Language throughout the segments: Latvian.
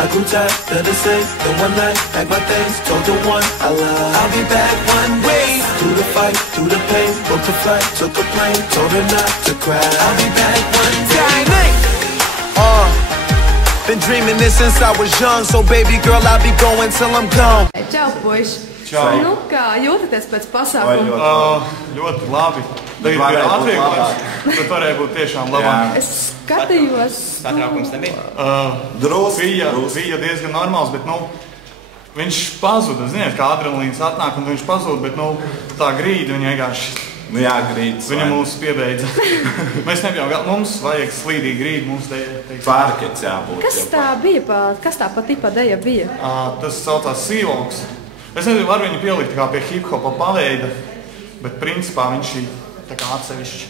I grew tired of the same. Then one night, packed my things, told the one I love I'll be back one way. Through the fight, through the pain, booked a flight, took a plane, told her not to cry. I'll be back one day. Been dreaming this since I was young, so baby girl, I'll be going till I'm gone. Čau, puiši! Čau! Nu kā jūtaties pēc pasākuma? Ļoti labi. Tagad bija atvieglojums, bet varēja būt tiešām labāk. Es skatījos... Satraukums nebija? Bija diezgan normāls, bet, viņš pazuda. Ziniet, kā adrenalīns atnāk un viņš pazuda, bet, tā grīda viņa vienkārši... Jā, grīdas. Viņa mūs piebeidza. Mēs nebijām galā. Mums vajag slīdīgi grīdu, mums teiks... Pārkets jābūt. Kas tā pa tipa deja bija? Tas saucās Seawalks. Es nezinu, var viņu pielikt kā pie hip-hopa paveida, bet principā viņš ir tā kā atsevišķi.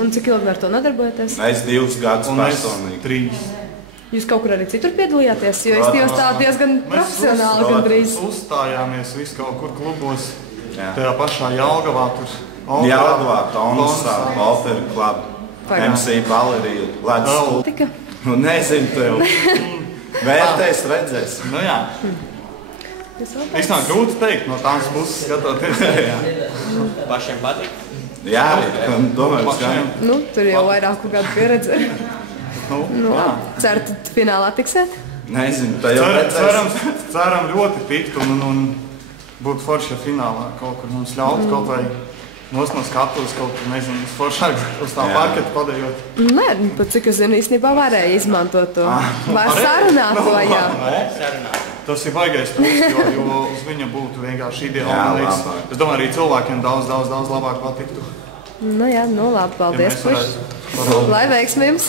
Un cik ilgi ar to nodarbojaties? Es 2 gadus personīgi. Un 3. Jūs kaut kur arī citur piedalījāties, jo es jūs tā diezgan profesionāli gandrīz. Mēs uzstājāmies visu kaut kur klubos, tajā pašā Jelgavā tur. Jelgavā, Tonusā, Operu Club, MC Balerija, Ledus Stultika. Nezinu tev. Vērtēs, redzēs. Nu jā. Īstenā grūti teikt no tās puses skatoties. Pašiem patīk? Jā, domāju, pašiem. Tur jau vairāku gadu pieredze. Ceru, tad finālā tiksiet? Nezinu, tā jau redzēs. Ceram ļoti tikt un būt forši finālā kaut kur mums ļaut kaut vai nost no skatuves kaut kur, nezinu, foršāk uz tā parketu padējot. Nē, pat cik es zinu, īstenībā varēja izmantot to. Vai sarunāt vai jā? Tas ir baigais trūks, jo uz viņa būtu vienkārši ideāli. Es domāju, arī cilvēkiem daudz labāk patiktu. Nu jā, labi, paldies, puiši. Lai veiksmi jums!